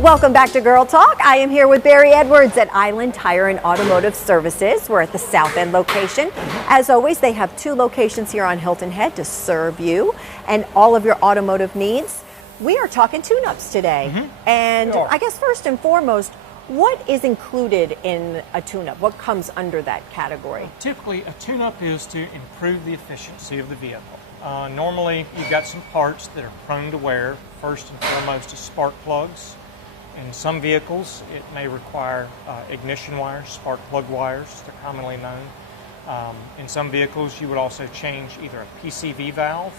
Welcome back to Girl Talk. I am here with Barry Edwards at Island Tire and Automotive Services. We're at the South End location. As always, they have 2 locations here on Hilton Head to serve you and all of your automotive needs. We are talking tune-ups today. And Sure. I guess first and foremost, what is included in a tune-up? What comes under that category? Typically, a tune-up is to improve the efficiency of the vehicle. Normally, you've got some parts that are prone to wear. First and foremost is spark plugs. In some vehicles, it may require ignition wires, spark plug wires, they're commonly known. In some vehicles, you would also change either a PCV valve,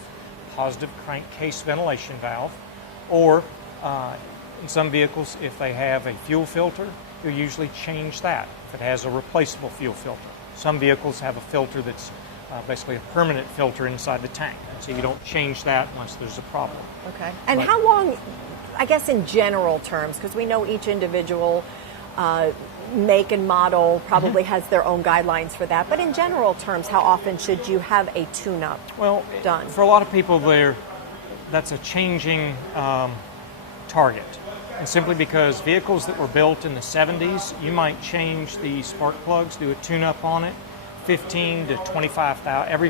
positive crankcase ventilation valve, or in some vehicles, if they have a fuel filter, you'll usually change that if it has a replaceable fuel filter. Some vehicles have a filter that's basically a permanent filter inside the tank, so you don't change that unless there's a problem. Okay. And how long, I guess in general terms, because we know each individual make and model probably has their own guidelines for that, but in general terms, how often should you have a tune-up done? For a lot of people, that's a changing target. And simply because vehicles that were built in the 70s, you might change the spark plugs, do a tune-up on it, every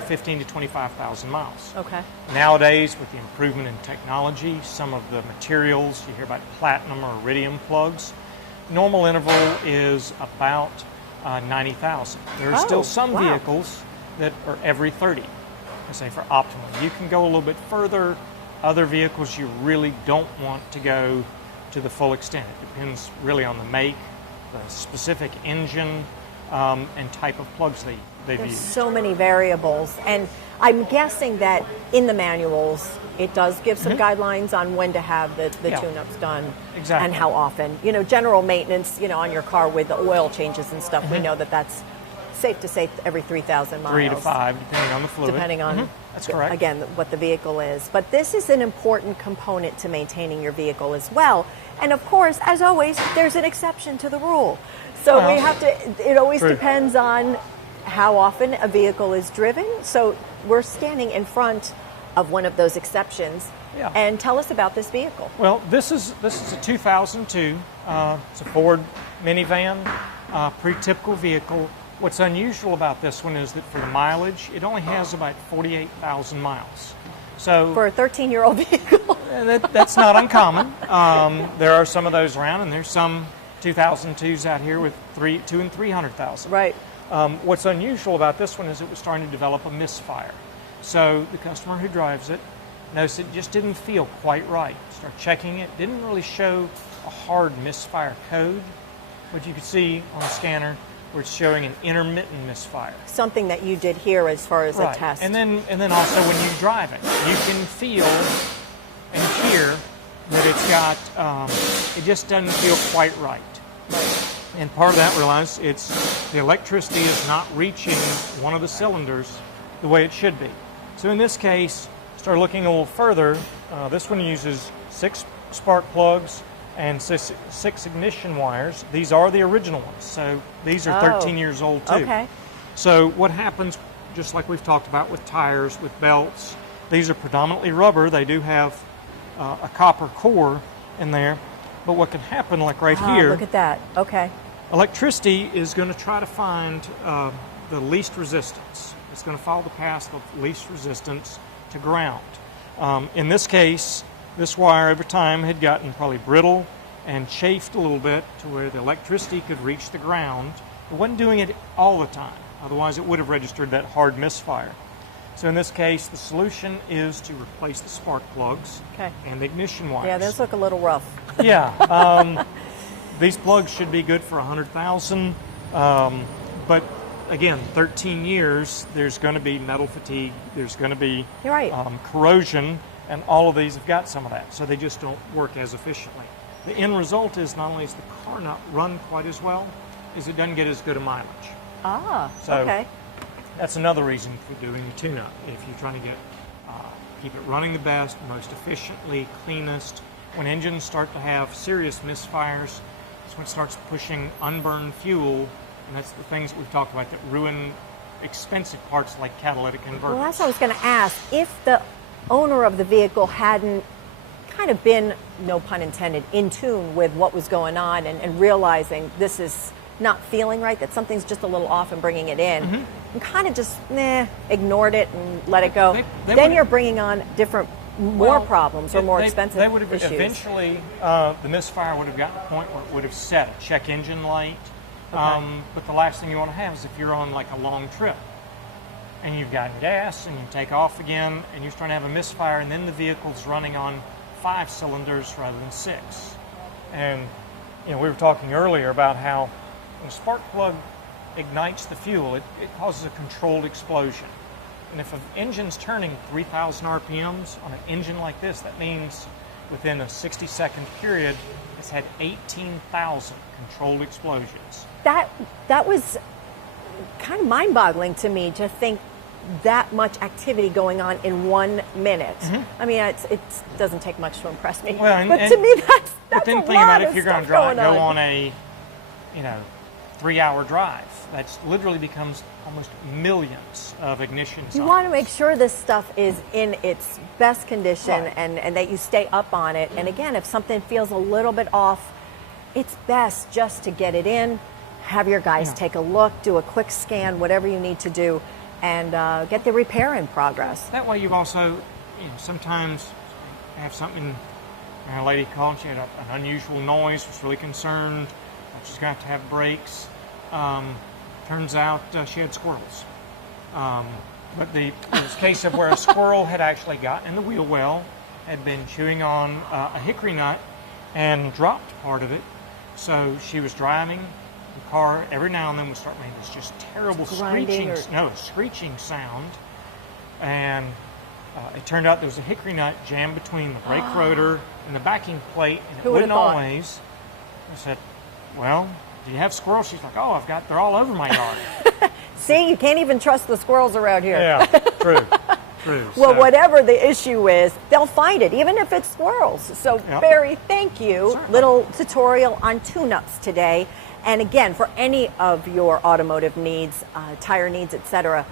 15 to 25,000 miles. Okay. Nowadays, with the improvement in technology, some of the materials, you hear about platinum or iridium plugs, normal interval is about 90,000. There are still some vehicles that are every 30, I say for optimum. You can go a little bit further. Other vehicles you really don't want to go to the full extent. It depends really on the make, the specific engine, and type of plugs they've There's used. so many variables, and I'm guessing that in the manuals it does give some guidelines on when to have the tune-ups done. Exactly. And how often. You know, general maintenance, you know, on your car with the oil changes and stuff, we know that that's safe to say every 3,000 miles. 3 to 5, depending on the fluid. Depending on, That's correct. again, what the vehicle is. But this is an important component to maintaining your vehicle as well. And of course, as always, there's an exception to the rule. So we have to, it always depends on how often a vehicle is driven. So we're standing in front of one of those exceptions. Yeah. And tell us about this vehicle. Well, this is a 2002. It's a Ford minivan, pretty typical vehicle. What's unusual about this one is that for the mileage, it only has about 48,000 miles. So For a 13-year-old vehicle. that's not uncommon. There are some of those around, and there's some 2002s out here with 200,000 and 300,000. Right. What's unusual about this one is it was starting to develop a misfire. So the customer who drives it noticed it just didn't feel quite right. Start checking it, didn't really show a hard misfire code, but you could see on the scanner where it's showing an intermittent misfire. Something that you did here as far as a test. And then also when you drive it, you can feel and hear that it's got, it just doesn't feel quite right. And part of that, realize it's the electricity is not reaching one of the cylinders the way it should be. So in this case, start looking a little further. This one uses 6 spark plugs and 6 ignition wires. These are the original ones, so these are 13 years old too. Okay. So what happens, just like we've talked about with tires, with belts, these are predominantly rubber. They do have a copper core in there, but what can happen, like right here, Look at that. Okay. electricity is going to try to find the least resistance. It's going to follow the path of least resistance to ground. In this case, this wire over time had gotten probably brittle and chafed a little bit to where the electricity could reach the ground. It wasn't doing it all the time, otherwise it would have registered that hard misfire. So in this case, the solution is to replace the spark plugs and the ignition wires. Yeah, those look a little rough. Yeah. These plugs should be good for 100,000, but again, 13 years, there's going to be metal fatigue, there's going to be corrosion, and all of these have got some of that, so they just don't work as efficiently. The end result is not only is the car not run quite as well, is it doesn't get as good a mileage. So that's another reason for doing the tune-up. If you're trying to keep it running the best, most efficiently, cleanest, when engines start to have serious misfires, that's when it starts pushing unburned fuel, and that's the things that we've talked about that ruin expensive parts like catalytic converters. Well, that's what I was going to ask. If the owner of the vehicle hadn't kind of been, no pun intended, in tune with what was going on and realizing this is not feeling right, that something's just a little off and bringing it in, and kind of just ignored it and let it go, then you're bringing on more problems or more expensive they would have issues. Eventually, the misfire would have gotten to the point where it would have set a check engine light. But the last thing you want to have is if you're on like a long trip and you've got gas and you take off again and you're starting to have a misfire, and then the vehicle's running on 5 cylinders rather than 6. And we were talking earlier about how when a spark plug ignites the fuel, it causes a controlled explosion. And if an engine's turning 3,000 RPMs on an engine like this, that means within a 60-second period, it's had 18,000 controlled explosions. That was kind of mind-boggling to me, to think that much activity going on in 1 minute. I mean, it doesn't take much to impress me. Well, but to me, that's but then a think lot about of if you're going to go on a 3-hour drive. That's literally becomes almost millions of ignitions. You want to make sure this stuff is in its best condition, right, and that you stay up on it. And again, if something feels a little bit off, it's best just to get it in, have your guys take a look, do a quick scan, whatever you need to do, and get the repair in progress. That way you've also, sometimes have something, a lady called, she had an unusual noise, was really concerned, she's going to have brakes. Turns out she had squirrels. But there was a case of where a squirrel had actually gotten in the wheel well, had been chewing on a hickory nut, and dropped part of it. So she was driving the car. Every now and then would start making this just terrible screeching sound. And it turned out there was a hickory nut jammed between the brake rotor and the backing plate, and it wouldn't always. I said, well, do you have squirrels? She's like, oh, they're all over my yard. See, you can't even trust the squirrels around here. Yeah, true. Well, whatever the issue is, they'll find it, even if it's squirrels. So, Barry, thank you. Certainly. Little tutorial on tune-ups today. And again, for any of your automotive needs, tire needs, etc.,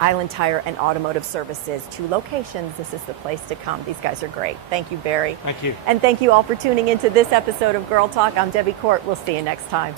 Island Tire and Automotive Services, 2 locations. This is the place to come. These guys are great. Thank you, Barry. Thank you. And thank you all for tuning into this episode of Girl Talk. I'm Debbie Court. We'll see you next time.